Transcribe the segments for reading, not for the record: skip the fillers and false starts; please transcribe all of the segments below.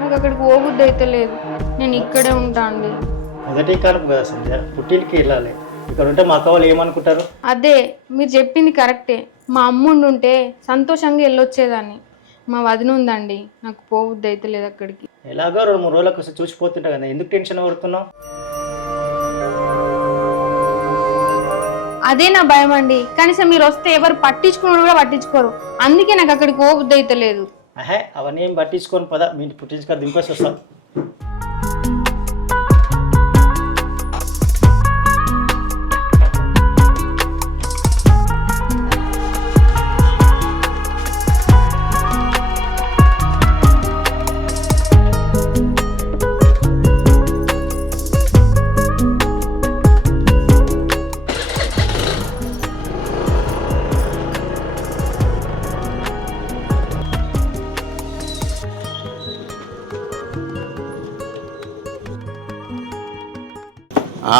నాకు అక్కడికి పోబుద్ది అయితే లేదు. నేను ఇక్కడే ఉంటా అండి. మొదటి కాలం కదా సంధ్య, పుట్టింటికి వెళ్ళాలి. ఇక్కడ ఉంటే మా అక్క వాళ్ళు ఏమనుకుంటారు? అదే మీరు చెప్పింది కరెక్టే. మా అమ్ముండి ఉంటే సంతోషంగా వెళ్ళొచ్చేదాన్ని. మా వదిన ఉందండి, నాకు పోబుద్ది అయితే లేదు అక్కడికి. ఎలాగో 2-3 రోజులకు వస్తే చూసిపోతుంటా కదా, ఎందుకు టెన్షన్ పడుతున్నావు? అదే నా భయం అండి. కనీసం మీరు వస్తే ఎవరు పట్టించుకున్నాడు కూడా పట్టించుకోరు. అందుకే నాకు అక్కడికి పోబుద్ది అయితే లేదు. అవన్నీ ఏం పట్టించుకొని పద, మీ పుట్టించుకొని దింపేసి వస్తాం.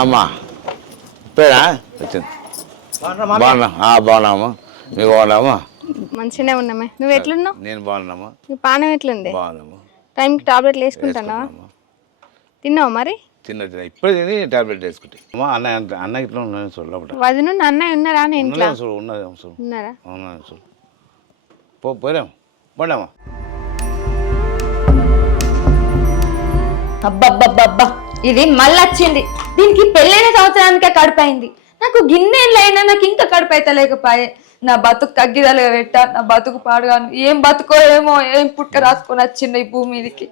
అమ్మా ఇప్పుడేనా వచ్చింది? బాగున్నామా? మీకు బాగున్నామా? మంచిగానే ఉన్నామే. నువ్వు ఎట్లున్నావు? నేను బాగున్నామా? నీ పానం ఎట్లుంది? బాగున్నామా? టైంకి టాబ్లెట్లు వేసుకుంటానా? తిన్నావు మరి? తిన్నా ఇప్పుడు తిని టాబ్లెట్ వేసుకుంటే అమ్మా. అన్న ఇట్లా ఉన్నాను చూడు లోపల. వదిన అన్నయ్య ఉన్నారా? నేను ఇంట్లో చూడు ఉన్నది చూడు. ఉన్నారా? అవునా చూడు. పోయాము పోండామా. అబ్బబ్బబ్బబ్బా, ఇది మళ్ళొచ్చింది. దీనికి పెళ్ళైన సంవత్సరానికే కడుపైంది. నాకు గిన్నెళ్ళైనా నాకు ఇంకా కడుపు అయితే లేకపోయే. నా బతుకు కగ్గిదలుగా పెట్టా, నా బతుకు పాడుగాను. ఏం బతుకో ఏమో, ఏం పుట్టుక రాసుకొని వచ్చింది ఈ భూమి మీదకి.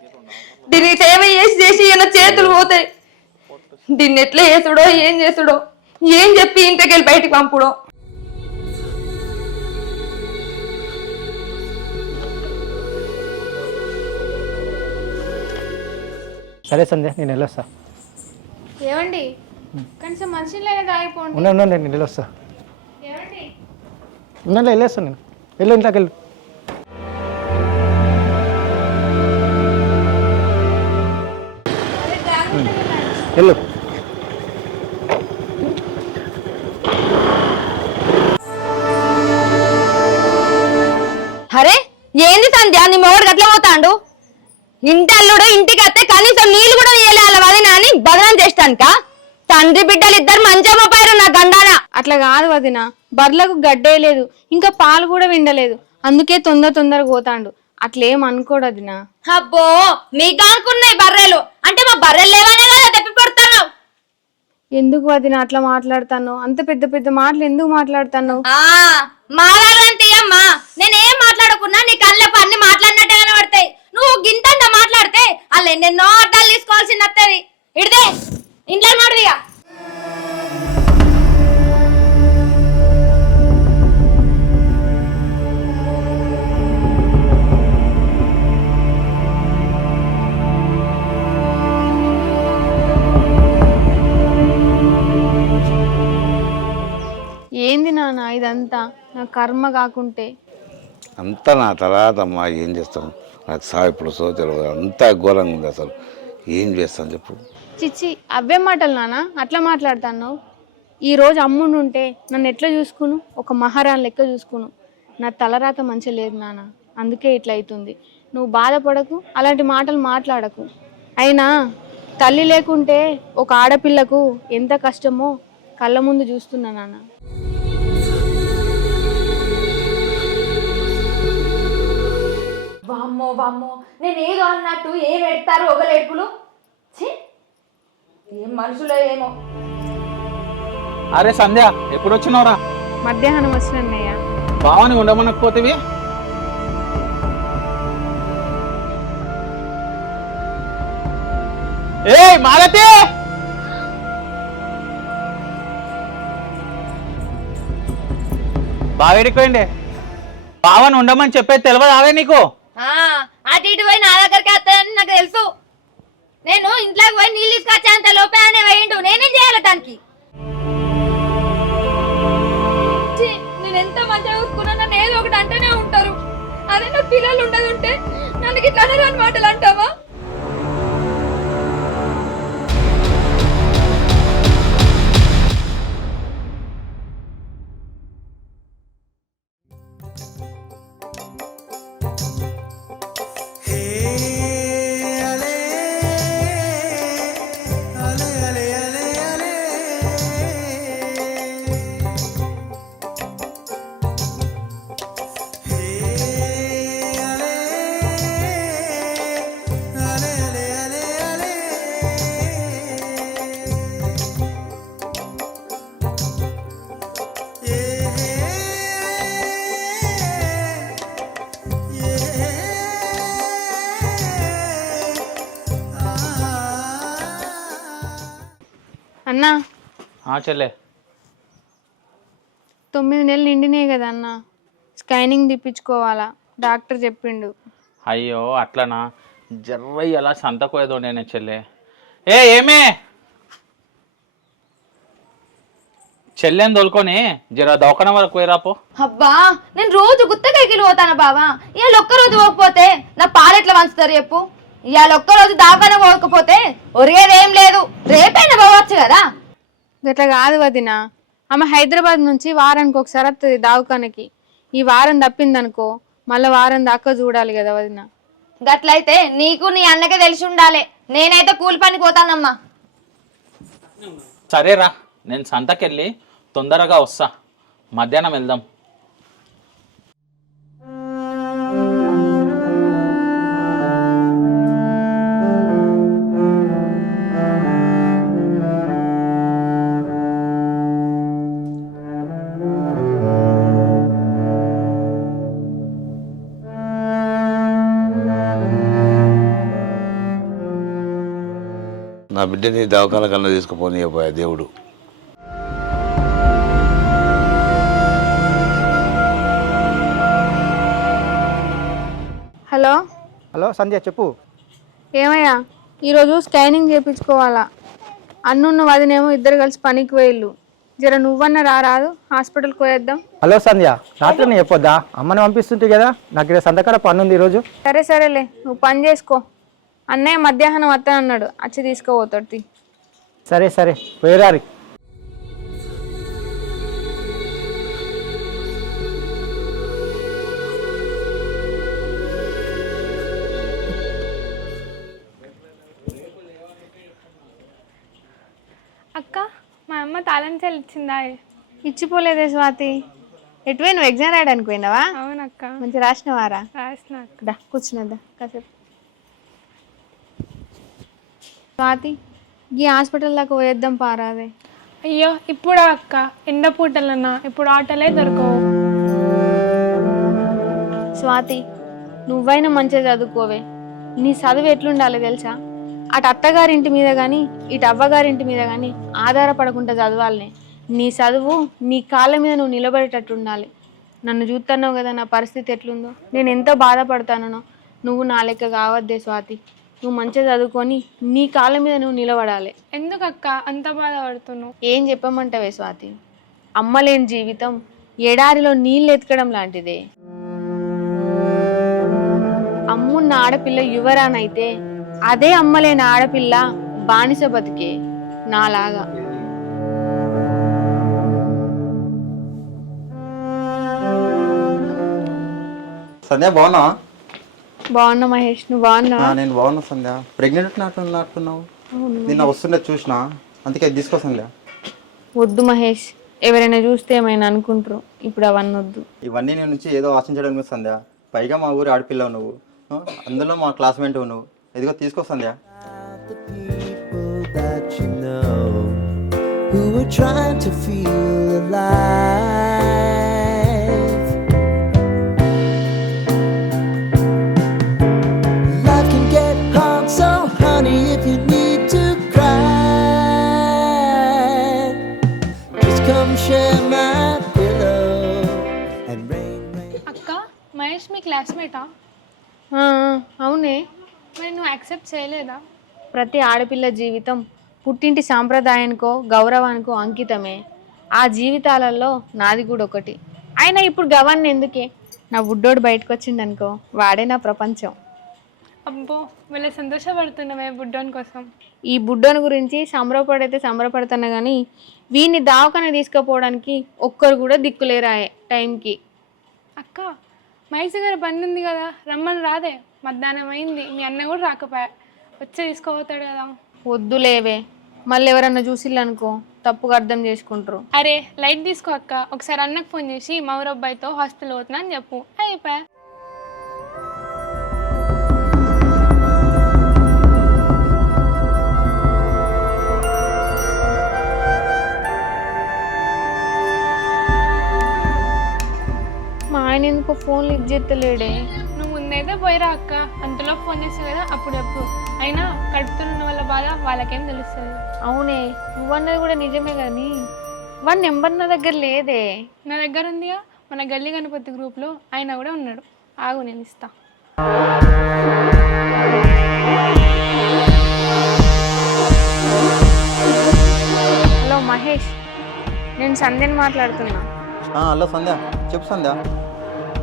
దీనికి సేవ చేసి చేసి ఈయన చేతులు పోతాయి. దీన్ని ఎట్లా చేసుడో, ఏం చేసుడో, ఏం చెప్పి ఇంటికి వెళ్ళి బయటికి పంపుడో. సరే సంధ్య, నేను వెళ్ళొస్తా. ఏమండి, కనీసం మనుషులైనా తాగిపోండి. ఉన్నా నేను వెళ్ళొస్తా. ఏమండి, ఉన్నా వెళ్ళేస్తాను నేను. వెళ్ళు ఇంట్లోకి వెళ్ళు. వెళ్ళు. అరే ఏంది సంధ్య, నీ మొగడు అట్లా పోతాండు? ఇంటి అల్లుడు ఇంటికి వస్తే కనీసం నీళ్ళు కూడా వేయాలి వదిన అని బదనం చేస్తానుక. తండ్రి బిడ్డలు ఇద్దరు మంచిగా పోయారు నా గండాన. అట్లా కాదు వదిన, బర్లకు గడ్డే లేదు, ఇంకా పాలు కూడా విండలేదు, అందుకే తొందరగా పోతాండు. అట్లేం అనుకోడు వదిన. అబ్బో, మీకు అనుకున్నాయి బర్రెలు అంటే మా బర్రెలు లేవనే కదా తెప్పి పడుతున్నావు. ఎందుకు వదిన అట్లా మాట్లాడతాను? అంత పెద్ద పెద్ద మాటలు ఎందుకు మాట్లాడతాను? మాట్లాడంటే అమ్మా, నేనేం మాట్లాడకున్నా నీ కళ్ళకు అన్ని మాట్లాడినట్టే కనబడతాయి. నువ్వు గింతంత మాట్లాడితే వాళ్ళు ఎన్నెన్నో అర్థాలు తీసుకోవాల్సింది వస్తుంది. ఇడితే ఇంట్లో నడువిగా. ఏంది నాన్న ఇదంతా? నా కర్మ కాకుంటే. అంతా నా తర్వాత అమ్మా, ఏం చేస్తాం? నాకు ఇప్పుడు తెలియదు. అంతా ఘోరంగా ఉంది. అసలు ఏం చేస్తాను చెప్పు? చిచ్చి, అవే మాటలు నాన్న, అట్లా మాట్లాడతాను. ఈరోజు అమ్ముండి ఉంటే నన్ను ఎట్లా చూసుకును? ఒక మహారాణి లెక్క చూసుకును. నా తలరాత మంచిగా లేదు నాన్న, అందుకే ఇట్లా అవుతుంది. నువ్వు బాధపడకు, అలాంటి మాటలు మాట్లాడకు. అయినా తల్లి లేకుంటే ఒక ఆడపిల్లకు ఎంత కష్టమో కళ్ళ ముందు చూస్తున్నా నాన్న. వామ్మో వామ్మో, నేనేదో అన్నట్టు ఏం పెడతారు ఒకలేపులు. ఏం మనుషులో ఏమో. అరే సంధ్య, ఎప్పుడు వచ్చినావురా? మధ్యాహ్నం వచ్చినన్నయ్య. బావని ఉండమనకపోతేవి. ఏ మాలతి, బాగా ఎడిపోయింది. బావని ఉండమని చెప్పేది తెలియదు అవే నీకు? అటు ఇటు పోయి నా దగ్గరికి వస్తానని నాకు తెలుసు. నేను ఇంట్లోకి పోయి నీళ్ళు తీసుకొచ్చేంత లోపే అనే వేయండు. నేనేం చేయాలి దానికి? నేను ఎంత మంచిగా చూసుకున్నా నన్ను ఏదో ఒకటి అంటేనే ఉంటారు. అదే నా పిల్లలు ఉండదు ఉంటే నన్ను ఇట్లా అనరాని మాటలు అంటావా? అన్నా చెల్లె 9 నెలలు నిండినాయి కదా అన్న, స్కానింగ్ తీపించుకోవాలా డాక్టర్ చెప్పిండు. అయ్యో అట్లనా, జర్రయ్య అలా సంతకోయేదో నేనే చెల్లె. ఏమే చెల్లెని తోలుకొని జర దవాఖాన వరకు పోయిరాపో. అబ్బా నేను రోజు గుత్తకైకిలు పోతాను బావా, ఇవాళ ఒక్కరోజు పోకపోతే నా పాలెట్లా వంచుతారు చెప్పు. ఇవాళ ఒక్కరోజు దావకాన పోకపోతే ఒరిగేదేం లేదు, రేపైనా పోవచ్చు కదా. గట్లా కాదు వదిన, ఆమె హైదరాబాద్ నుంచి వారానికి ఒకసారి వస్తుంది దావకానకి. ఈ వారం తప్పిందనుకో మళ్ళీ వారం దాకా చూడాలి కదా వదిన. గట్లయితే నీకు నీ అన్నకే తెలిసి ఉండాలి, నేనైతే కూలి పనికి పోతానమ్మా. సరేరా, నేను సంతకెళ్ళి తొందరగా వస్తా, మధ్యాహ్నం వెళ్దాం. నా బిడ్డని దవాఖాన కన్నా తీసుకుపోనీ దేవుడు. హలో హలో సంధ్య చెప్పు. ఏమయ్యా, ఈరోజు స్కానింగ్ చేయించుకోవాలా. అన్నున్న వదినేమో ఇద్దరు కలిసి పనికి పోయిళ్ళు. జర నువ్వన్న రారాదు, హాస్పిటల్కి పోయేద్దాం. హలో సంధ్య, రాత్రి నేను చెప్పొద్దా? అమ్మని పంపిస్తుంటే కదా, నాకు ఇక్కడ సంతకాడ పని ఉంది ఈరోజు. సరే సరేలే, నువ్వు పని చేసుకో. అన్నయ్య మధ్యాహ్నం వస్తానన్నాడు, వచ్చి తీసుకోపోతాడు. సరే సరే పోయిరారి. అక్క, మా అమ్మ తాళం చెల్లి ఇచ్చిందా? ఇచ్చిపోలేదే స్వాతి. ఎటువే నువ్వు ఎగ్జామ్ రాయడానికి పోయినావా? అవునక్క. మంచి రాసినవారా? రాసిన. దా కూర్చున్నదా కాసేపు. స్వాతి, ఈ హాస్పిటల్ దాకా పోయేద్దాం పారాదే. అయ్యో ఇప్పుడు అక్క, ఎండ పూటలన్నా ఇప్పుడు ఆటోలే దొరకవు. స్వాతి, నువ్వైనా మంచిగా చదువుకోవే. నీ చదువు ఎట్లుండాలి తెలుసా? అటు అత్తగారింటి మీద కానీ ఇటు అవ్వగారింటి మీద కానీ ఆధారపడకుండా చదవాలనే. నీ చదువు నీ కాళ్ళ మీద నువ్వు నిలబడేటట్టు ఉండాలి. నన్ను చూస్తున్నావు కదా నా పరిస్థితి ఎట్లుందో, నేను ఎంతో బాధపడతానో. నువ్వు నా లెక్క కావద్దే స్వాతి. నువ్వు మంచిగా చదువుకొని నీ కాళ్ళ మీద నువ్వు నిలబడాలి. ఎందుకక్క అంత బాధపడుతున్నావు? ఏం చెప్పమంటావే స్వాతి, అమ్మలేని జీవితం ఎడారిలో నీళ్ళు ఎతకడం లాంటిదే. అమ్మున్న ఆడపిల్ల యువరానైతే అదే అమ్మలేని ఆడపిల్ల బానిస బతికే నాలాగా. సంధ్య బాగున్నావా? బాగున్నా మహేష్, నువ్వు బాగున్నావా? నేను బాగున్నా సంధ్య. ప్రెగ్నెంట్ ఉన్నట్టున్నావు. నిన్న వస్తుండే చూసిన, అందుకే తీసుకో సంధ్య. వద్దు మహేష్, ఎవరైనా చూస్తే ఏమైనా అనుకుంటారు. ఇప్పుడు అవన్నీ వద్దు. ఇవన్నీ నేను నుంచి ఏదో ఆశించడం లేదు సంధ్య. పైగా మా ఊరి ఆడపిల్లవు నువ్వు, అందులో మా క్లాస్మేట్ నువ్వు. ఇదిగో తీసుకో సంధ్య. Who were trying to feel alive. Life can get hard, so honey, if you need to cry, just come share my pillow and rain. అక్క, మహేష్ మీ క్లాస్మేటా? అవునే. మరి నువ్వు యాక్సెప్ట్ చేయలేదా? ప్రతి ఆడపిల్ల జీవితం పుట్టింటి సాంప్రదాయానికో గౌరవానికో అంకితమే. ఆ జీవితాలలో నాది కూడా ఒకటి. అయినా ఇప్పుడు గవాన్ని ఎందుకే, నా బుడ్డోడు బయటకు వచ్చిండనుకో వాడే నా ప్రపంచం. అబ్బో, వీళ్ళ సంతోషపడుతున్నావే బుడ్డోని కోసం. ఈ బుడ్డోని గురించి సంబరపడైతే సంబరపడుతున్నా కానీ వీడిని దావకాన తీసుకుపోవడానికి ఒక్కరు కూడా దిక్కులేరాయే టైంకి. అక్క, మహేష్ గారు బండి ఉంది కదా, రమ్మని రాదే? మధ్యాహ్నం అయింది, మీ అన్న కూడా రాకపోయా, వచ్చి తీసుకోపోతాడు కదా. వద్దులేవే, మళ్ళీ ఎవరన్నా చూసిల్లనుకో తప్పుగా అర్థం చేసుకుంటారు. అరే లైట్ తీసుకో అక్క, ఒకసారి అన్నకు ఫోన్ చేసి మా ఊరు అబ్బాయితో హాస్పిటల్ పోతున్నా అని చెప్పు, అయిపోయా. మా ఆయన ఎందుకో ఫోన్ లిఫ్ట్ చేస్తలేడే. నువ్వు ముందైతే పోయిరా అక్క, అంతలో ఫోన్ చేసావు కదా అప్పుడు ఎప్పుడు. అయినా కడుపుతున్న వాళ్ళ బాధ వాళ్ళకేం తెలుస్తుంది. అవునే, నువ్వన్నది కూడా నిజమే కానీ వాడి నెంబర్ నా దగ్గర లేదే. నా దగ్గర ఉందిగా, మన గల్లీ గణపతి గ్రూప్లో ఆయన కూడా ఉన్నాడు. ఆగు, నేను ఇస్తా. హలో మహేష్, నేను సంధ్యని మాట్లాడుతున్నా. హలో సంధ్య, చెప్పు సంధ్య.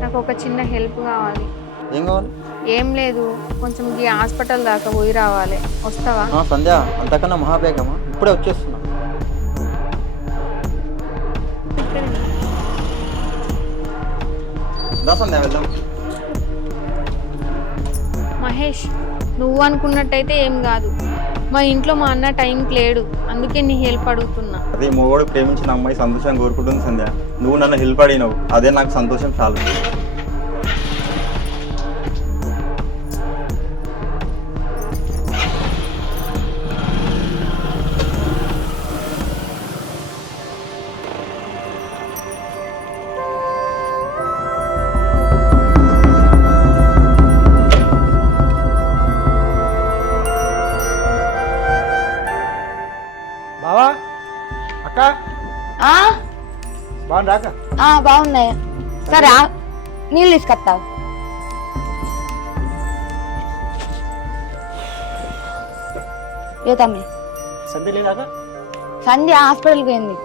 నాకు ఒక చిన్న హెల్ప్ కావాలి. ఏం కావాలి? ఏం లేదు, కొంచెం ఈ హాస్పిటల్ దాకా పోయి రావాలి. వస్తావా? సంధ్య, అంతకన్నా మహాబేగమా, ఇప్పుడే వచ్చేస్తున్నా. సంధ్య వెళ్దాం. మహేష్, నువ్వు అనుకున్నట్టయితే ఏం కాదు. మా ఇంట్లో మా అన్న టైంకి లేడు, అందుకే నీ హెల్ప్ అడుగుతున్నా. అదే మొగోడు ప్రేమించిన అమ్మాయి సంతోషంగా కోరుకుంటుంది సంధ్య. నువ్వు నన్ను హెల్ప్ అడిగినావు, అదే నాకు సంతోషం చాలు. బావా, అక్క, బాగుందా? బాగున్నాయి. సరే నీళ్ళు తీసుకొస్తావు. ఏ తమ్మి, సంధ్య లేదా? సంధ్య హాస్పిటల్కి పోయింది.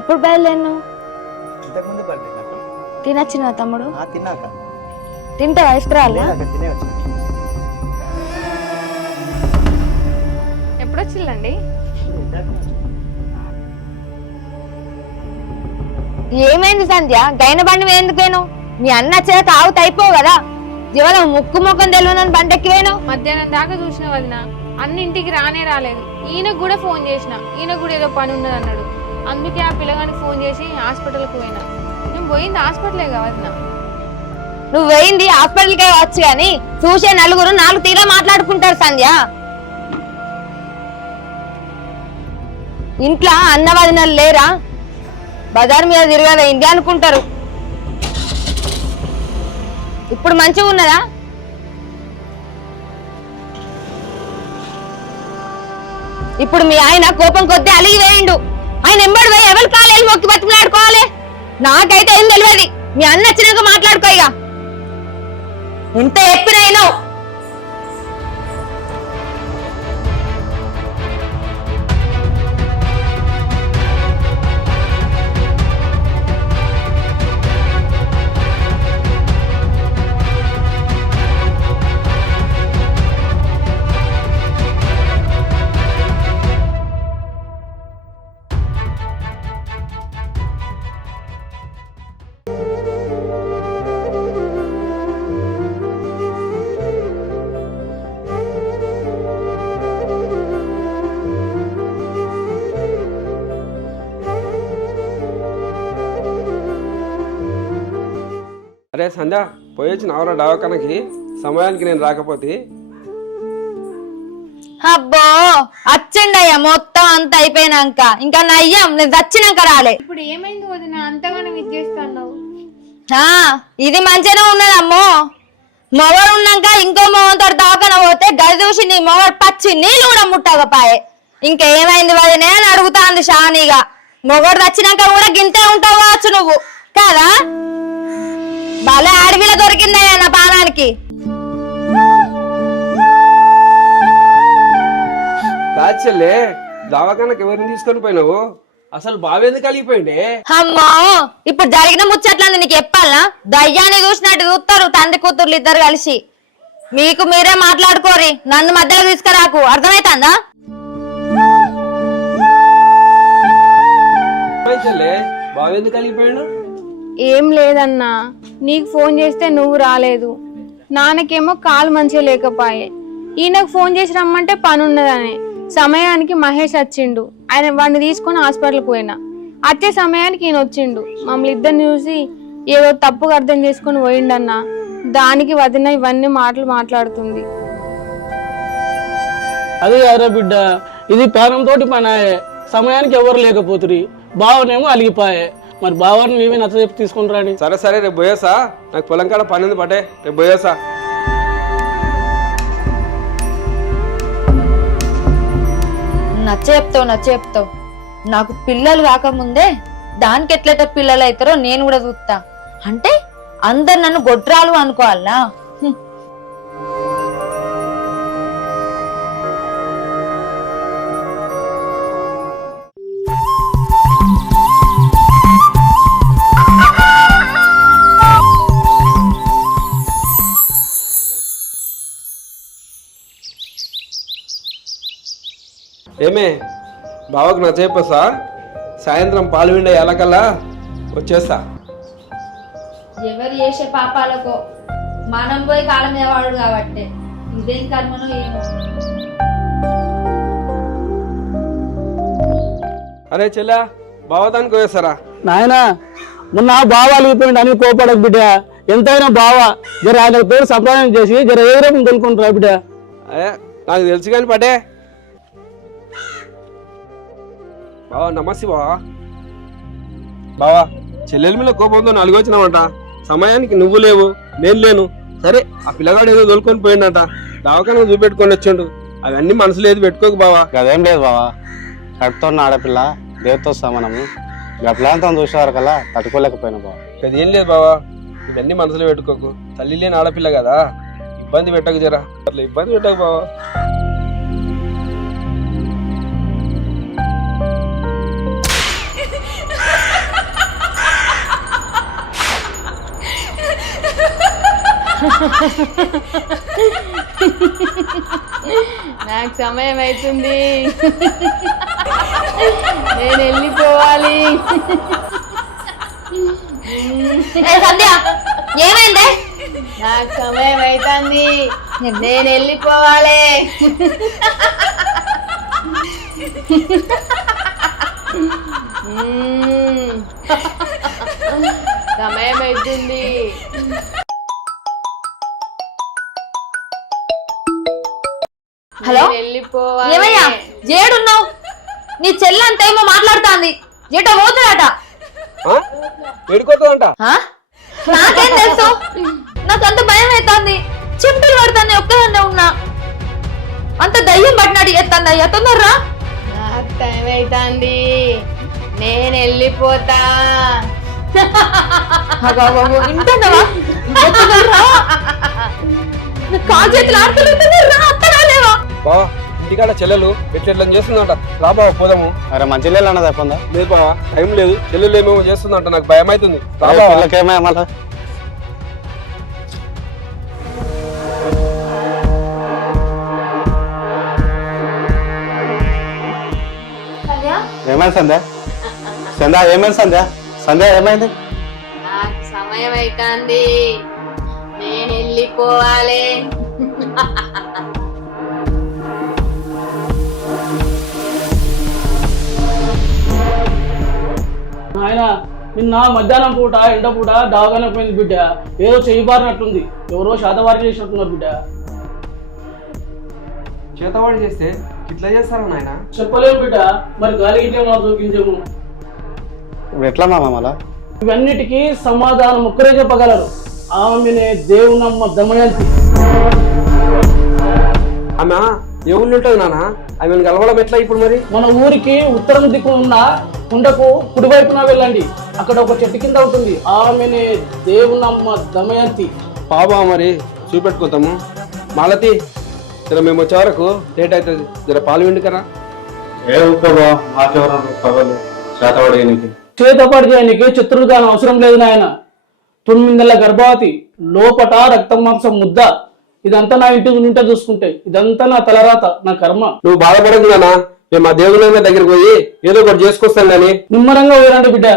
ఎప్పుడు బయలుదేరినావు? ఇంతకుముందు పర్లేదు. తినొచ్చినా తమ్ముడు? తిన్నాక తింటే వయసుకు రాలే? తినే వచ్చా. ఎప్పుడు వచ్చిల్లండి? ఏమైంది సంధ్య, గైన బండి ఎందుకేను? మీ అన్న వచ్చే తాగుతా అయిపోవు కదా, జీవనం ముక్కు ముఖం తెలియని బండెక్కి పోయిను. మధ్యాహ్నం దాకా చూసిన వదిన, అన్న ఇంటికి రాలేదు. ఈయనకు కూడా ఫోన్ చేసిన, ఈయనకు కూడా ఏదో పని ఉన్నది అన్నాడు. అందుకే ఆ పిల్లగానికి ఫోన్ చేసి హాస్పిటల్కి పోయినా. నేను పోయింది హాస్పిటలే కదా వదిన. నువ్వు పోయింది హాస్పిటల్కే వచ్చు కానీ చూసే నలుగురు నాలుగు తీరా మాట్లాడుకుంటారు సంధ్య. ఇంట్లో అన్న వదినలు లేరా? బజార్ మీద తిరగవేయింది అనుకుంటారు. ఇప్పుడు మంచిగా ఉన్నదా? ఇప్పుడు మీ ఆయన కోపం కొద్దీ అలిగి వేయండు. ఆయన ఎంబడి పోయి ఎవరి కాలేలు మొక్కి బతిమలాడుకోవాలి. నాకైతే ఏం తెలియదు. మీ అన్న వచ్చినాక మాట్లాడుకో. ఇక ఇంత ఎప్పినైనా అరే సంధ్య, పోయొచ్చిన అవరా దవాఖానకి, సమయానికి నేను రాకపోతే. అబ్బో వచ్చిండయ్యా, మొత్తం అంతా అయిపోయినాక. ఇంకా నయ్యం నేను చచ్చినాక రాలే. ఇప్పుడు ఏమైంది వదిన, అంతగానో విద్యేస్తున్నావు? ఇది మంచిగానే ఉన్నదమ్మో. మొగడు ఉన్నాక ఇంకో మొగంతో దవాఖాన పోతే గది చూసి నీ మొగడు పచ్చి నీళ్ళు కూడా ముట్టగపాయే. ఇంకేమైంది వదినే అని అడుగుతాంది షానీగా. మొగడు వచ్చినాక కూడా గింతే ఉంటావు కావచ్చు నువ్వు కాదా? భలే అడవిలో దొరికిందయ్యా నా పానానికి. కాచెల్లే, దవాఖానకి ఎవరిని తీసుకొని పోయినావు? అసలు బావెందుకు కలిగిపోయిండే? అమ్మో, ఇప్పుడు జరిగిన ముచ్చట్లని నీకు చెప్పాలా? దయ్యాన్ని చూసినట్టు చూస్తారు తండ్రి కూతుర్లు ఇద్దరు కలిసి. మీకు మీరే మాట్లాడుకోరి, నన్ను మధ్యలో తీసుకురాకు. అర్థమైతుందా? చెల్లే, బావెందుకు కలిగిపోయాడు? ఏం లేదన్నా, నీకు ఫోన్ చేస్తే నువ్వు రాలేదు. నాన్నకేమో కాలు మంచిగా లేకపోయే. ఈయనకు ఫోన్ చేసి రమ్మంటే పని ఉన్నదని సమయానికి మహేష్ వచ్చిండు. ఆయన వాడిని తీసుకొని హాస్పిటల్కి పోయినా. వచ్చే సమయానికి ఈయన వచ్చిండు. మమ్మల్ని ఇద్దరిని చూసి ఏదో తప్పుగా అర్థం చేసుకుని పోయిండన్నా. దానికి వదిన ఇవన్నీ మాటలు మాట్లాడుతుంది. అదే అరే బిడ్డ, ఇది ప్రాణంతో పనాయే. సమయానికి ఎవరు లేకపోతురి, బావనేమో అలిగిపోయే. మరి బావని మేమే నచ్చ తీసుకుని రాని. సరే సరే, రేపు పోయేసా. నాకు పొలం కాడ పని ఉంది పట్టే, రేపు పోయేసా. చెప్తావు నాకు పిల్లలు కాకముందే దానికి ఎట్లయితే పిల్లలు అవుతారో నేను కూడా చూస్తా. అంటే అందరు నన్ను గొడ్రాలు అనుకోవాలా? ఏమే బావకు నా చెప్పసా, సాయంత్రం పాలు విండే ఎలకల్లా వచ్చేస్తా. ఎవరు చేసే పాపాలకో మనం పోయి కాలం మీద వాడు కాబట్టి ఇదేం కర్మనో ఏమో. అరే చెల్లా, బావదానికి పోయేస్తారా? నాయనా మొన్న బావ అలిగిపోయింది అని కోపడకు బిడ్డ. ఎంతైనా బావ జర ఆయన పేరు సంప్రదాయం చేసి జర ఏ రకం తెలుసుకుంటారా బిడ్డ? అదే నాకు తెలుసు కానీ పటే. బావా నమస్తే బావా. బావా చెల్లెల మీద కోపంతో నలుగు వచ్చినామంట. సమయానికి నువ్వు లేవు, నేను లేను. సరే ఆ పిల్లగాడు ఏదో తోలుకొని పోయిండట, దవాఖాన చూపెట్టుకొని వచ్చిండు. అవన్నీ మనసులో ఏది పెట్టుకోకు బావా. అదేం లేదు బావా, కడుతున్న ఆడపిల్ల దేవతో సమానము. గట్లంతా చూసేవారు కల్లా తట్టుకోలేకపోయినా బావా. అదేం లేదు బావా, ఇవన్నీ మనసులో పెట్టుకోకు. తల్లి లేని ఆడపిల్ల కదా, ఇబ్బంది పెట్టకు జరా. అట్లా ఇబ్బంది పెట్టకు బావా. నాకు సమయం అవుతుంది, నేను వెళ్ళిపోవాలి. సంధ్య ఏమైందే? నాకు సమయం అవుతుంది, నేను వెళ్ళిపోవాలి. సమయం అవుతుంది. హలో ఏమయ్యా, ఏడున్నావు? నీ చెల్లి అంతా ఏమో మాట్లాడుతాంది, ఏటో పోతుందట. ఏడుకోతుందంట? నాకేం తెలుసు, నాకు అంత భయం అవుతుంది. చెప్పులు పడుతుంది, ఒక్కదాన్నే ఉన్నా. అంత దయ్యం పట్టినట్టు ఎత్తాంది. అయ్యా తొందరరా. నాకు టైం అవుతుంది, నేను వెళ్ళిపోతా. వింటున్నావా? కాలు చేతులు ఆడుతున్నా. బావా ఇంటికాడ చెల్లెలు ఎట్లా చేస్తుందంట, రా బావ పోదాము. అరే మంచి లేదు అన్నది అయిపోయిందా? లేదు బావా, టైం లేదు. చెల్లెలు ఏమేమో చేస్తుందంట, నాకు భయం అవుతుంది. రా బావ. పిల్లకేమే మళ్ళా? ఏమైంది సంధ్య? సంధ్య ఏమైంది? సంధ్య ఏమైంది? నాకు సమయం అవుతుంది, నేను వెళ్ళిపోవాలి. ఆయన నిన్న మధ్యాహ్నం పూట ఎండ పూట దావగానే పోయింది బిడ్డ. ఏదో చేయబారినట్టుంది, ఎవరో శాతవారి చేసినట్టున్నారు బిడ్డ. చేతవాడి చేస్తే ఇట్లా చేస్తారా నాయన? చెప్పలేము బిడ్డ, మరి గాలి గిట్లేమో దూకించేము. ఇప్పుడు ఎట్లా మామ మళ్ళా? ఇవన్నిటికీ సమాధానం ఒక్కరే చెప్పగలరు. ఆమెనే దేవునమ్మ దమయంతి. ఆమె ఏ ఊళ్ళో ఉంటుంది నాన్న? ఆమెను కలవడం ఎట్లా ఇప్పుడు మరి? మన ఊరికి ఉత్తరం దిక్కు ఉన్న కుండకు కుడివైపున వెళ్ళండి, అక్కడ ఒక చెట్టు కింద ఉంటుంది. ఆమెనే దేవునమ్మ దమయంతి. బాబా మరి చూపెట్టుకుంటాము. మాలతి జర మేము వచ్చే వరకు లేట్ అవుతుంది, జర పాలు విండుకరా. ఏ ఊరుకోబా, మాకెవరు పగలు శాతవాడికి చేతపాటు చేయడానికి చిత్రుడుగాను అవసరం లేదు నాయన. 9 నెలల గర్భవతి, లోపట రక్తం మాంసం ముద్ద. ఇదంతా నా ఇంటి ఉంటే చూసుకుంటే, ఇదంతా నా తలరాత, నా కర్మ. నువ్వు బాధపడకు నాన్న, మేము మా దేవుళ్ళ దగ్గరికి పోయి ఏదో ఒకటి చేసుకొస్తాం కానీ. నిమ్మరంగా పోయిరండి బిడ్డ.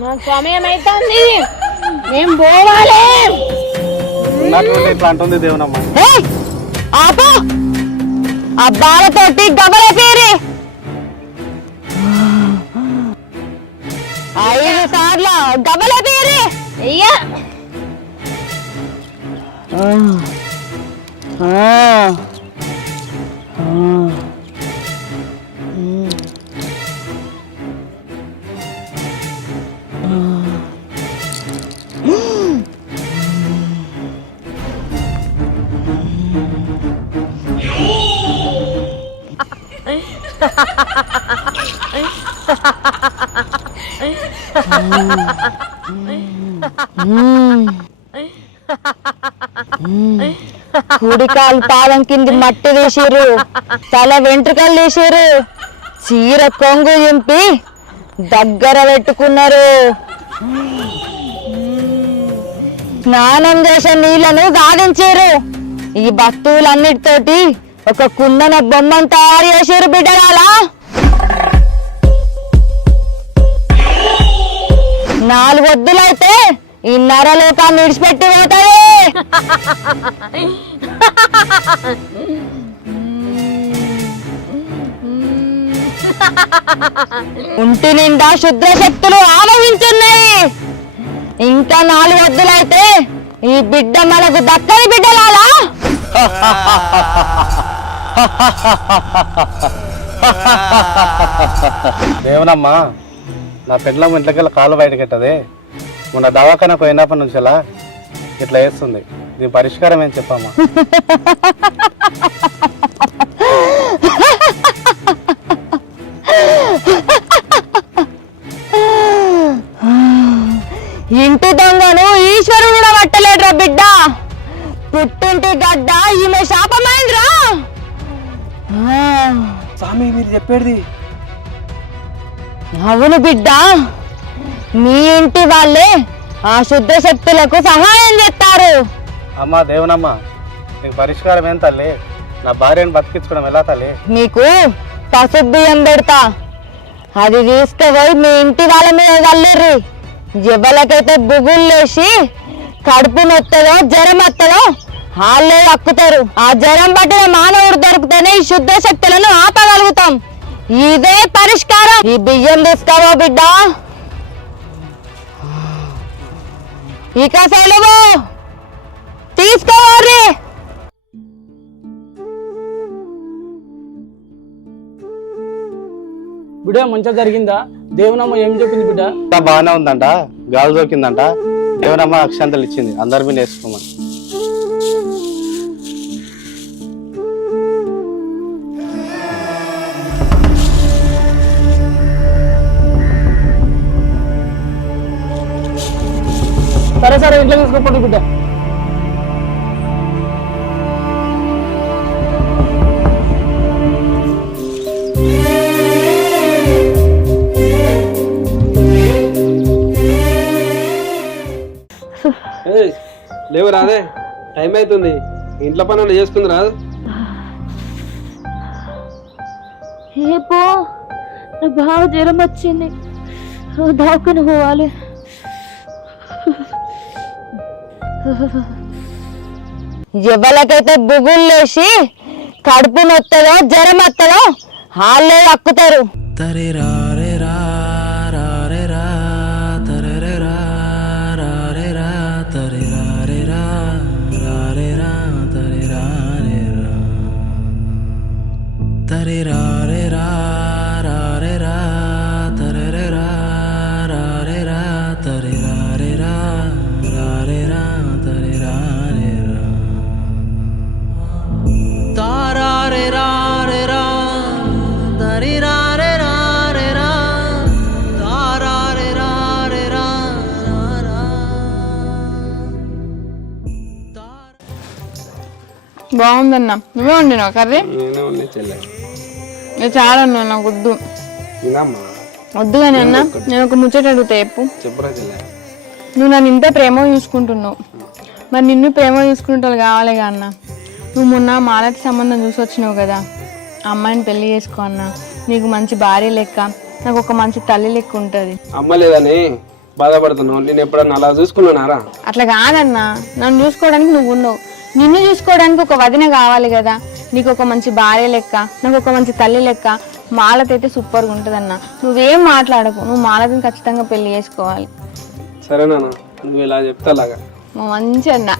నాకు సమయం అవుతుంది, మేము పోవాలి. ఉన్నటువంటి ఇట్లా అంటుంది దేవునమ్మ. ఆపో అబ్బాలతోటి గబల పేరి 5 సార్లు గబల పేరి అయ్యా. కుడికాలు పాదం కింది మట్టి తీసిర్రు, తల వెంట్రుకలు తీసిర్రు, చీర కొంగు చింపి దగ్గర పెట్టుకున్నారు. స్నానం చేసే నీళ్లను గాదించారు. ఈ వస్తువులన్నిటితోటి ఒక కుందన బొమ్మను తయారు చేసారు బిడ్డగాల. 4 వద్దులైతే ఈ నరలోకాన్ని విడిచిపెట్టి పోతాయి. ఒంటి నిండా శుద్ర శక్తులు ఆవహించున్నాయి. ఇంకా 4 వద్దులైతే ఈ బిడ్డ మనకు దక్కని బిడ్డలాలా. దేవునమ్మ, నా పెండ్లం ఇంట్లోకి కాలు బయటకెట్టదే. మొన్న దవాఖాన పోయినప్పటి నుంచి అలా ఇట్లా వేస్తుంది. దీని పరిష్కారం ఏం చెప్పమ్మా? ఇంటి దొంగను ఈశ్వరుడు కూడా పట్టలేడురా బిడ్డ. పుట్టింటి గడ్డ ఈమె శాపమైందిరా. స్వామి మీరు చెప్పేది అవును బిడ్డ, మీ ఇంటి వాళ్ళే ఆ శుద్ధ శక్తులకు సహాయం చేస్తారు. అమ్మా దేవునమ్మ, నీకు పరిష్కారం ఏం తల్లి? నా భార్యను బతికించుకోవడం ఎలా తల్లి? మీకు పసుపు బియ్యం పెడతా, అది తీసుకుపోయి మీ ఇంటి వాళ్ళ మీద చల్లిర్రి. ఎవరికైతే బుగులు లేచి కడుపు నొత్తదో జ్వరం వస్తుందో వాళ్ళే అక్కుతారు. ఆ జ్వరం పట్టిన మానవుడు దొరికితేనే ఈ శుద్ధ శక్తులను ఆపగలుగుతాం. ఇదే పరిష్కారం. ఈ బియ్యం తీసుకోవో బిడ్డ. ఇక సెలవు తీసుకోవాలి. బిడ్డ మంచిగా జరిగిందా? దేవునమ్మ ఏం చెప్పింది బిడ్డ? బాగానే ఉందంట, గాలి దొరికిందంట. దేవునమ్మ అక్షంతలు ఇచ్చింది, అందరి మీద వేసుకోమని. సరే సరే, ఇంట్లో తీసుకోండి బిడ్డ. లేవు రాదే, టైం అవుతుంది. ఇంట్లో పనులు చేసుకుంది రాదు. ఏపో నాకు బాగా జ్వరం వచ్చింది, దాక్కుని పోవాలి. ఎవరికైతే బుగులు లేచి కడుపు నొత్తదో జ్వరం వస్తుందో వాళ్ళే అక్కుతారు. బాగుందన్న. నువ్వే వండినావు కర్రీ? నేనే ఉన్నాయి చెల్లె. నేను చాలా అన్నా, నాకు వద్దు. వద్దు కానీ అన్న, నేను ఒక ముచ్చట అడుగుతా చెప్పు. చెప్పురా చెల్లె. నువ్వు నన్ను ఇంత ప్రేమ చూసుకుంటున్నావు, మరి నిన్ను ప్రేమ చూసుకునేటోళ్ళు కావాలిగా అన్న. నువ్వు మొన్న మాలతి సంబంధం చూసి వచ్చినావు కదా, ఆ అమ్మాయిని పెళ్లి చేసుకో అన్న. నీకు మంచి భార్య లెక్క, నాకు ఒక మంచి తల్లి లెక్క ఉంటుంది. అమ్మ లేదని బాధపడుతున్నావు, నేను ఎప్పుడన్నా అలా చూసుకున్నానారా? అట్లా కాదన్నా, నన్ను చూసుకోవడానికి నువ్వు ఉన్నావు, నిన్ను చూసుకోవడానికి ఒక వదిన కావాలి కదా. నీకు ఒక మంచి భార్య లెక్క, నాకు ఒక మంచి తల్లి లెక్క. మాలతి అయితే సూపర్గా ఉంటుంది అన్న. నువ్వేం మాట్లాడకు, నువ్వు మాలతిని ఖచ్చితంగా పెళ్లి చేసుకోవాలి. సరేనా, నువ్వు ఇలా చెప్తా అలాగా. మంచి అన్న.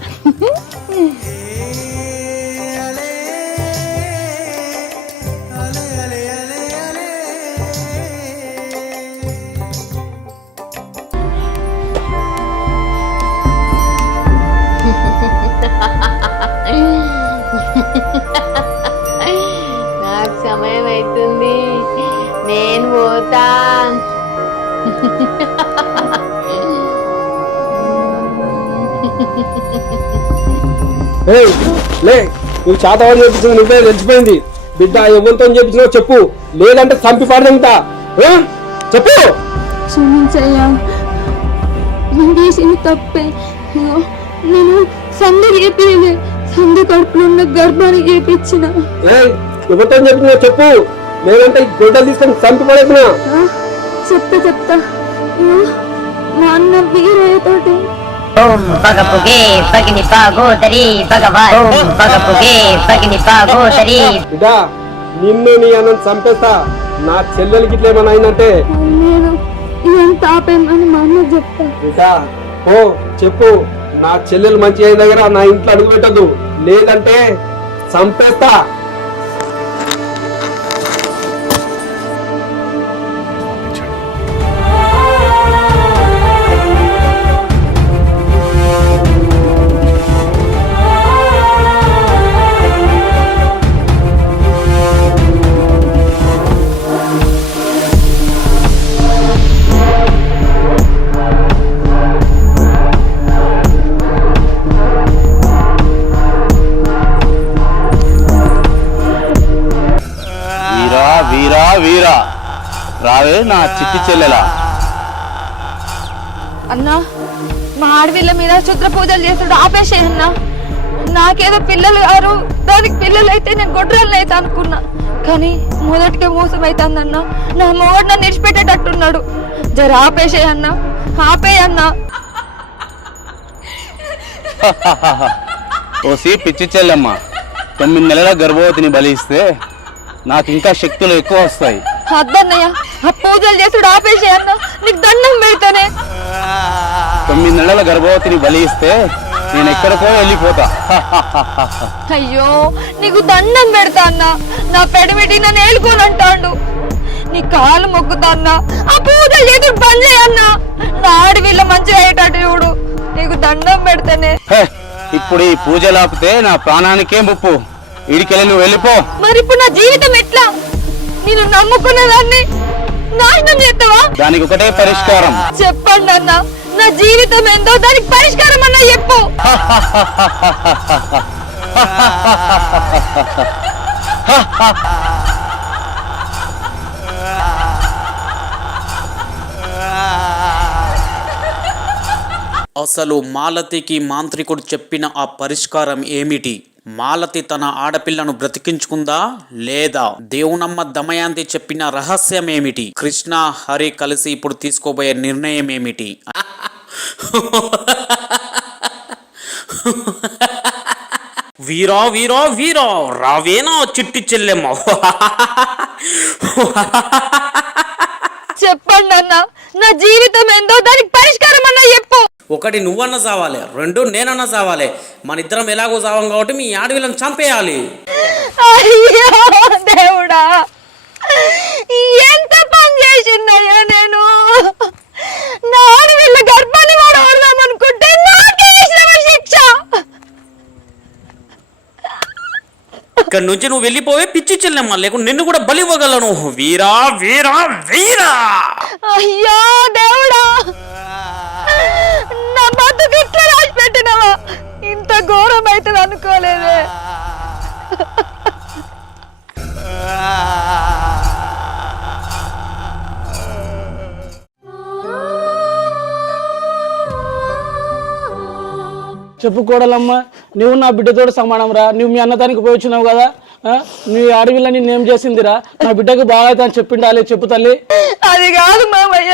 నాకు సమయం అవుతుంది, నేను పోతా. లే, నువ్వు చాతవాడు చెప్పించిన నువ్వే తెలిసిపోయింది. బిడ్డ ఎవరితో చెప్పించినావు చెప్పు, లేదంటే చంపి పాడదంతా చెప్పు. క్షమించయ్యా, నేను చేసింది తప్పే. నేను సంధి చేపించలే, సంధి కడుపులో ఉన్న గర్భాన్ని చేపించిన. ఎవరితో చెప్పినావు చెప్పు, లేదంటే గొడ్డలు తీసుకొని చంపి పడేసినా. చెప్తా మా అన్న వీరయ్యతోటి. ఓం పగపుగే పగిని పాగోదరి భగవాన్ పగపుగే పగిని పాగోదరి. బిడ్డ నిన్ను నీ అన్నను చంపేస్తా. నా చెల్లెలకి ఇట్లా ఏమన్నా అయిందంటే నేను ఇదంతా ఆపేమని మా అన్న చెప్తా. బిడ్డ ఓ చెప్పు, నా చెల్లెలు మంచి అయిన దగ్గర నా ఇంట్లో అడుగు పెట్టద్దు, లేదంటే చంపేస్తా. వీరా వీరా రావే నా చిట్టి చెల్లెలా. అన్నా, మా ఆడవిళ్ళ మీద క్షుద్ర పూజలు చేస్తాడు, ఆపేసే అన్నా. నాకేదో పిల్లలు గారు, దానికి పిల్లలు అయితే నేను గొడ్రాలను అయితే అనుకున్నా, కానీ మొదటికే మోసం అవుతుందన్నా. నా మొగడు నన్ను విడిచిపెట్టేటట్టున్నాడు. జర ఆపేసే అన్నా, ఆపేయన్నా. ఓసి పిచ్చి చెల్లెమ్మ, 9 నెలల గర్భవతిని బలిస్తే నాకు ఇంకా శక్తులు ఎక్కువ వస్తాయి. అద్దన్నయ్య, ఆ పూజలు చేసుడు ఆపేసే అన్నా, నీకు దండం పెడతానే. 9 నెలల గర్భవతిని బలిస్తే నేను ఎక్కడికో వెళ్ళిపోతా. అయ్యో, నీకు దండం పెడతా అన్నా, నా పెడిమిటి నన్ను ఏలుకొని అంటాడు. నీ కాలు మొక్కుతా అన్నా, ఆ పూజలు చేసుడు బంద్ చేయన్నా. నా ఆడవిళ్ళ మంచిగా అయ్యేటట్టు చూడు, నీకు దండం పెడతానే. ఇప్పుడు ఈ పూజలు ఆపితే నా ప్రాణానికే ముప్పు. ఇడికెళ్ళి నువ్వు వెళ్ళిపో. మరి ఇప్పుడు నా జీవితం ఎట్లా? నేను నమ్ముకున్న దాన్ని నాశనం చేస్తావా? దానికి ఒకటే పరిష్కారం. చెప్పండి అన్న, నా జీవితం ఏందో దానికి పరిష్కారం అన్నా చెప్పు. అసలు మాలతికి మాంత్రికుడు చెప్పిన ఆ పరిష్కారం ఏమిటి? మాలతి తన ఆడపిల్లను బ్రతికించుకుందా లేదా? దేవునమ్మ దమయంతి చెప్పిన రహస్యం ఏమిటి? కృష్ణ హరి కలిసి ఇప్పుడు తీసుకోబోయే నిర్ణయం ఏమిటి? వీరా వీరా వీరా రావేనా చిట్టి చెల్లెమ్మ? చెప్పండి అన్న, నా జీవితం ఏందో దానికి పరిష్కారం అన్నా చెప్పు. ఒకటి నువ్వన్నా చావాలి, 2 నేనన్నా చావాలి. మన ఇద్దరం ఎలాగో చావం కాబట్టి మీ ఆడవిళ్ళని చంపేయాలి. అయ్యో దేవుడా, ఎంత పని చేసిందయ్యా నేను. నా ఆడవిళ్ళ గర్భాన్ని కూడా వడదాం అనుకుంటే నాకే శిక్ష. ఇక్కడ నుంచి నువ్వు వెళ్ళిపోవే పిచ్చి చెల్లెమ్మ, లేకుండా నిన్ను కూడా బలి ఇవ్వగలను. వీరా వీరా వీరా. అయ్యో దేవుడా, నా బతుకు ఇట్లా రాసి పెట్టినవా? ఇంత ఘోరం అవుతుంది అనుకోలేదే. చెప్పుకోవడమ్మా, నువ్వు నా బిడ్డతో సమానం రా. నువ్వు మీ అన్నదానికి పోయి వచ్చినావు కదా, నీ అడవిలో నేను ఏం చేసిందిరా, నా బిడ్డకు బాగా అయితే అని చెప్పిండాలి. చెప్పు తల్లి. అది కాదు మామయ్య,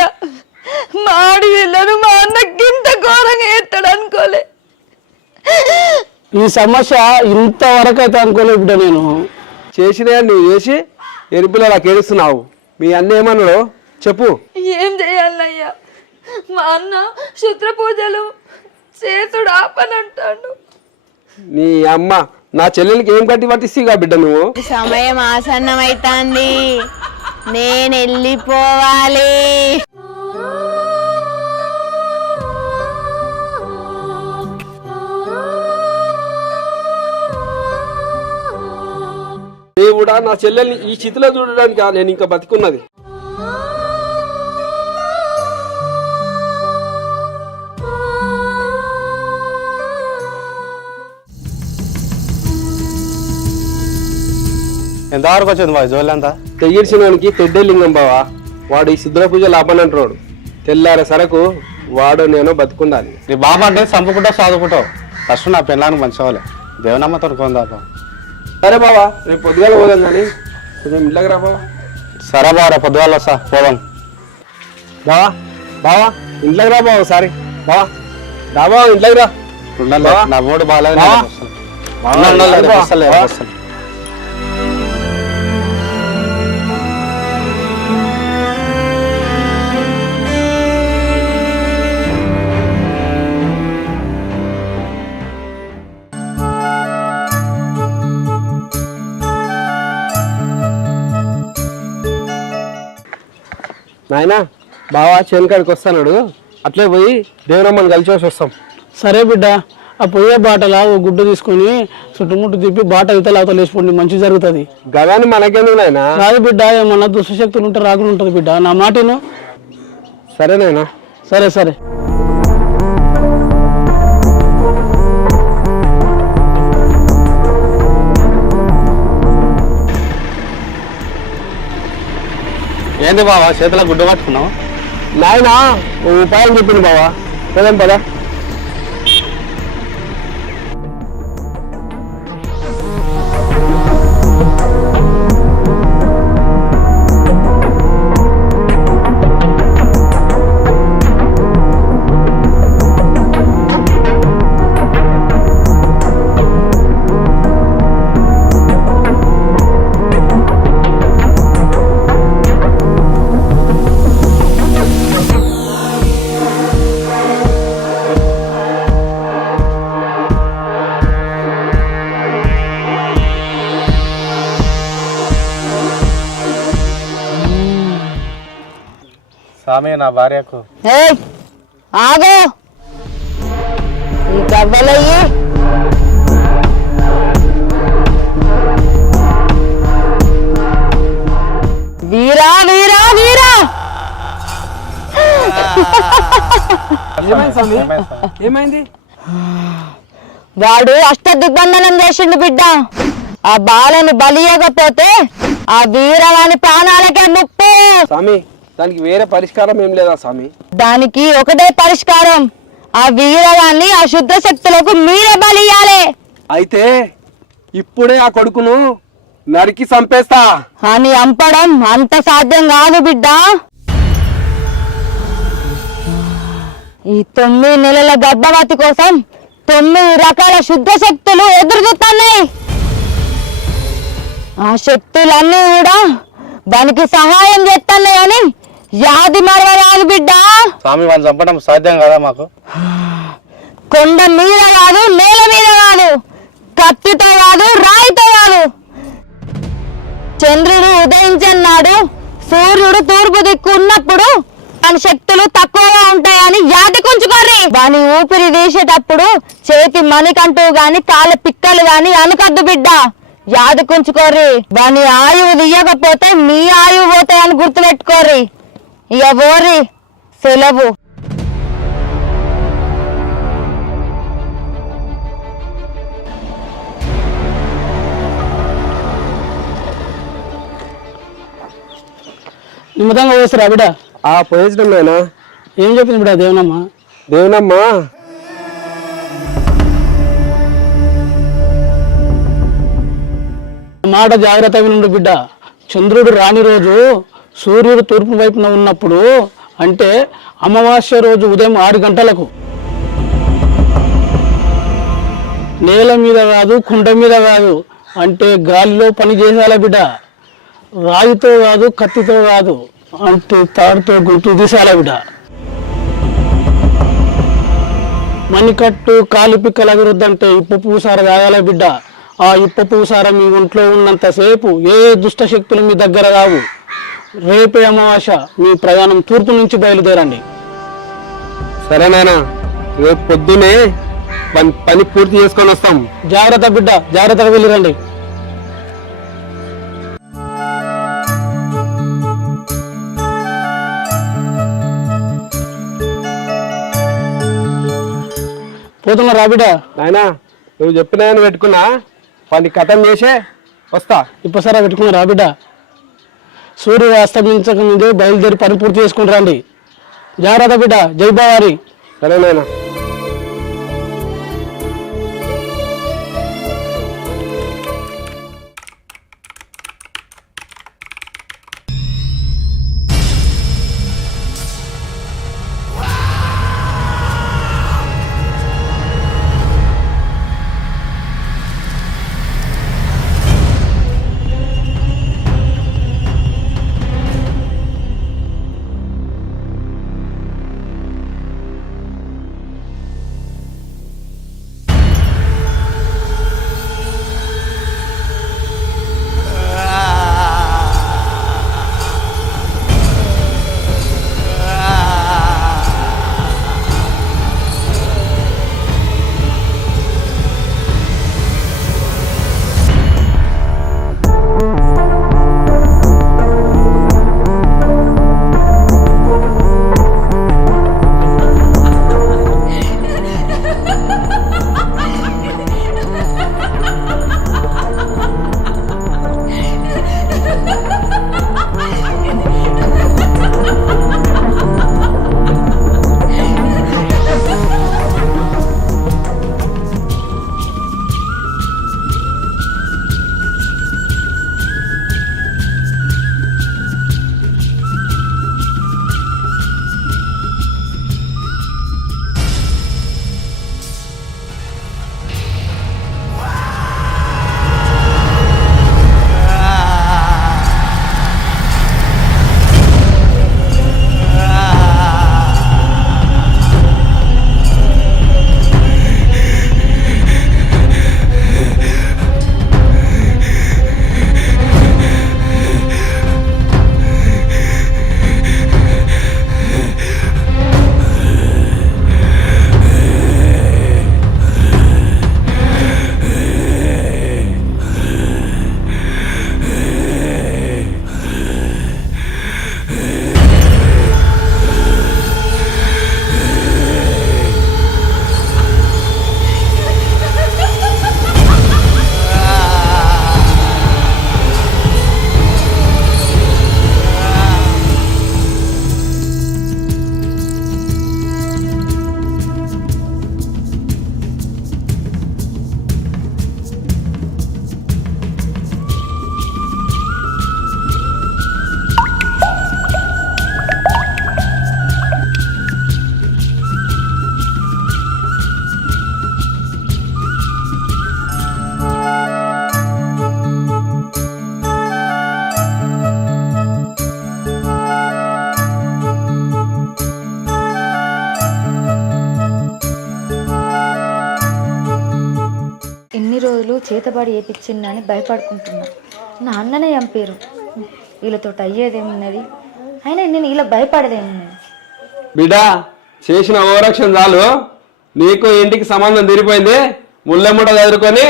మా ఆడవిళ్ళను మా అన్నకి ఇంత ఘోరంగా ఎత్తాడు అనుకోలే. ఈ సమస్య ఇంతవరకు అయితే అనుకోలే బిడ్డ. నేను చేసినా నువ్వు చేసి ఎరుపులు కేడుస్తున్నావు. మీ అన్న ఏమన్నాడు చెప్పు. ఏం చేయాలయ్యా, మా అన్న శుద్ర పూజలు చేసుడు ఆపనంటాడు. నీ అమ్మ నా చెల్లెలకి ఏం కట్టి పట్టిస్తావుగా బిడ్డ నువ్వు? సమయం ఆసన్నమైతాంది, నేను వెళ్ళిపోవాలి. దేవుడా, నా చెల్లెల్ని ఈ స్థితిలో చూడడానికి నేను ఇంకా బతికున్నది. ఎంతవరకు వచ్చింది బాయ్ జోలంతా? తెగిర్చినోనికి తెడ్డే లింగం బావా, వాడు ఈ శుద్ర పూజ లాపనంటున్నాడు. తెల్లారే సరకు వాడు నేను బతుకుండాలి. నీ బాబా అంటే చంపుకుంటావు చదువుకుంటావు, ఫస్ట్ నా పెళ్ళానికి మంచివాళ్ళే దేవనమ్మతో కొందాపా. సరే బావా, రేపు పొద్దుగాల పోదాం కానీ కొంచెం ఇంట్లోకి రా బావా. సరే బావ, రేపు పొద్దుగాల వస్తా పోదాం. బావా బావా ఇంట్లోకి రా బావా. సారీ బావా, రా బావా ఇంట్లోకి రా. ఉండాలి, నా మూడు బాగాలేదు. నాయనా బావా చేనుకాడికి వస్తాడు, అట్లే పోయి దేవునమ్మని కలిసి వస్తాం. సరే బిడ్డ, ఆ పోయే బాటలా ఓ గుడ్డు తీసుకొని చుట్టుముట్టు తిప్పి బాట ఇతల అవతల వేసిపోండి, మంచి జరుగుతుంది. గదాన్ని మనకెందుకు నాయనా? కాదు బిడ్డ, ఏమన్నా దుష్టశక్తులు ఉంటే రాకుండా ఉంటుంది బిడ్డ, నా మాటను. సరే నాయనా. సరే సరే. ఏంది బావా చేతిలో గుడ్డు పట్టుకున్నావు? నాయనా ఓ ఉపాయం చెప్పింది బావా, పదాం పదా. స్వామి నా భార్యకు ఆగో ఈ గవ్వలయ్యి వీరా వీరా వీరా. ఏమైంది? వాడు అష్టదిగ్బంధనం చేసిండు బిడ్డ. ఆ బాలను బలియకపోతే ఆ వీరవాని ప్రాణాలకే ముప్పు. స్వామి దానికి వేరే పరిష్కారం ఏం లేదా స్వామి? దానికి ఒకటే పరిష్కారం, ఆ వీరవాన్ని ఆ శుద్ధ శక్తులకు మీరే బలియాలి. అయితే ఇప్పుడే ఆ కొడుకును నరికి చంపేస్తా అని అంపడం అంత సాధ్యం కాదు బిడ్డ. ఈ 9 నెలల గర్భవతి కోసం 9 రకాల శుద్ధ శక్తులు ఎదురు చూస్తున్నాయి. ఆ శక్తులన్నీ కూడా దానికి సహాయం చేస్తున్నాయి అని యాది మరవరాదు బిడ్డ. స్వామి వాళ్ళని చంపడం సాధ్యం కదా మాకు? కొండ మీద కాదు, నేల మీద కాదు, కత్తితో కాదు, రాయితో కాదు. చంద్రుడు ఉదయించిన నాడు సూర్యుడు తూర్పు దిక్కు ఉన్నప్పుడు దాని శక్తులు తక్కువగా ఉంటాయని యాది కుంచుకోర్రి. దాని ఊపిరి తీసేటప్పుడు చేతి మణికంటూ గాని కాళ్ళ పిక్కలు గాని అనుకద్దు బిడ్డ, యాది కుంచుకోర్రి. దాని ఆయువు తీయకపోతే మీ ఆయువు పోతాయని గుర్తుపెట్టుకోర్రి. ఇక పోర్రి, సెలవు. నిమ్మతంగా పోస్తారా బిడ్డ? పోయించడం నాయనా. ఏం చెప్పింది బిడ్డ దేవనమ్మ? దేవునమ్మ మాట జాగ్రత్తగా వినుండు బిడ్డ. చంద్రుడు రాని రోజు సూర్యుడు తూర్పు వైపున ఉన్నప్పుడు, అంటే అమావాస్య రోజు ఉదయం 6 గంటలకు నేల మీద కాదు, కుండ మీద కాదు, అంటే గాలిలో పని చేసాల బిడ్డ. రాయితో కాదు, కత్తితో కాదు, అంటే తాడుతో గుర్తు తీసాల బిడ్డ. మణికట్టు కాలు పిక్కల అభివృద్ధి ఇప్పు పూసార తాగాల బిడ్డ. ఆ ఇప్పు పూసార మీ ఒంట్లో ఉన్నంతసేపు ఏ దుష్ట శక్తులు మీ దగ్గర రావు. రేపే అమావాస్య, మీ ప్రయాణం తూర్పు నుంచి బయలుదేరండి. సరేనాయనా, రేపు పొద్దునే పని పూర్తి చేసుకొని వస్తాం. జాగ్రత్త బిడ్డ, జాగ్రత్తగా వెళ్ళిరండి. పోతున్నా రా బిడ్డ. నాయనా, నువ్వు చెప్పిన పెట్టుకున్నా, పని కథం చేసే వస్తా. ఇప్పసారా పెట్టుకున్నా రా బిడ్డ. సూర్యుడు అస్తమించక ముందే బయలుదేరి పని పూర్తి చేసుకుని రండి. జాగ్రత్త బిడ్డ. జై బావారి. సరే నాయనా. చేతబడి ఏపిచ్చిందని భయపడుకుంటున్నా. నా అన్ననే చంపారు. వీళ్ళతో అయ్యేదేమున్నది? అయినా నేను ఇలా భయపడేదేమున్నది? బిడ్డా, చేసిన ఓవరాక్షన్ చాలు. నీకు ఇంటికి సంబంధం తిరిగిపోయింది. ముళ్ళెమ్మట చదువుకొని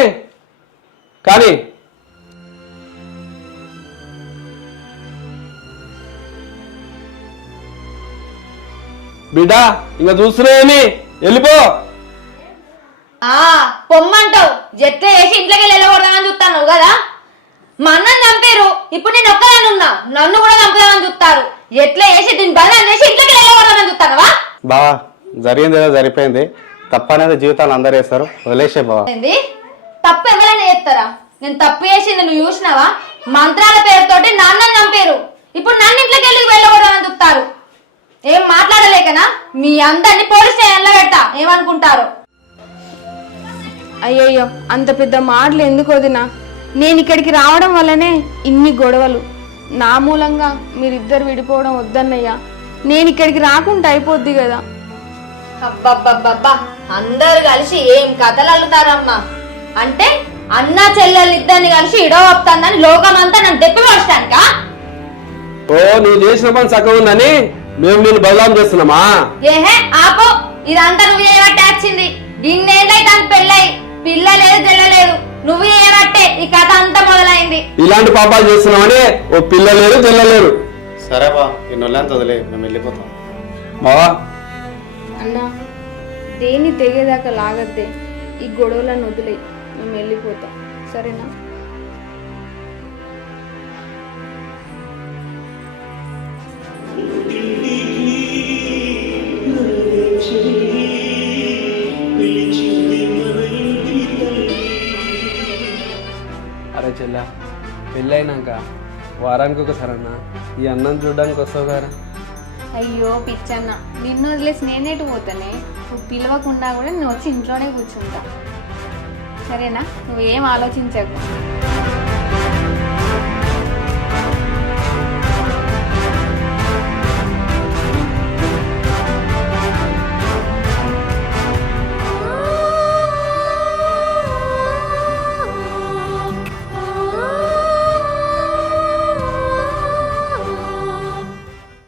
కానీ బిడ్డా, ఇంకా చూస్తున్నాయేమి? వెళ్ళిపో. పొమ్మంటావు జట్టు వేసి ఇంట్లోకి వెళ్ళకూడదామని చూస్తాను కదా. మా అన్నని చంపారు, ఇప్పుడు నేను ఒక్కదాన్ని ఉన్నా, నన్ను కూడా చంపుదామని చూస్తారు. ఎట్లా వేసి దీన్ని బలం చేసి ఇంట్లోకి వెళ్ళకూడదామని చూస్తానవా? బావా, జరిగింది ఏదో జరిపోయింది. తప్పనేది జీవితాలు అందరు వేస్తారు, వదిలేసే బావా. తప్పు ఎవరైనా చేస్తారా? నేను తప్పు చేసింది నువ్వు చూసినావా? మంత్రాల పేరుతోటి నాన్న చంపారు. ఇప్పుడు నన్ను ఇంట్లోకి వెళ్ళి వెళ్ళకూడదని చెప్తారు. ఏం మాట్లాడలేకనా? మీ అందరినీ పోలీస్ స్టేషన్లో పెడతా, ఏమనుకుంటారు? అయ్యయ్యో, అంత పెద్ద మాటలు ఎందుకు వదినా? నేను ఇక్కడికి రావడం వల్లనే ఇన్ని గొడవలు. నా మూలంగా మీరిద్దరు విడిపోవడం వద్దన్నయ్యా. నేను ఇక్కడికి రాకుండా అయిపోద్ది కదా. అబ్బబ్బబ్బబ్బా, అందరు కలిసి ఏం కథలు అల్లుతారమ్మా. అంటే అన్న చెల్లెలు ఇద్దరిని కలిసి ఇడవస్తుందని లోకమంతా నన్ను తెప్పి పడటానికా? ఓ నువ్వు చేసిన పని చక్కగా ఉందని మేము నేను బదలాం చేస్తున్నామా? ఏహే ఆపో, ఇదంతా నువ్వు ఏమట్టే వచ్చింది. ఇన్నేళ్ళై తనకు పెళ్ళై పిల్ల లేదు తెల్లలేదు. నువ్వు ఏమట్టే ఈ కథ అంతా మొదలైంది. ఇలాంటి పాపాలు చేస్తున్నామని ఓ పిల్ల లేరు తెల్లలేరు. సరే బా, ఈ నొల్లంత వదిలే, మేము వెళ్ళిపోతాం. బావా అన్నా, దేన్ని తెగేదాకా లాగద్దే. ఈ గొడవలను వదిలే, మేము వెళ్ళిపోతాం. సరేనా? అరే చెల్లా, పెళ్ళైనాక వారానికి ఒకసారి అన్న ఈ అన్నం చూడడానికి వస్తావు కదా. అయ్యో పిచ్చన్న, నిన్ను వదిలేసి నేనేటు పోతానే? నువ్వు పిలవకుండా కూడా నేను వచ్చి ఇంట్లోనే కూర్చుంటా. సరేనా? నువ్వేం ఆలోచించకు.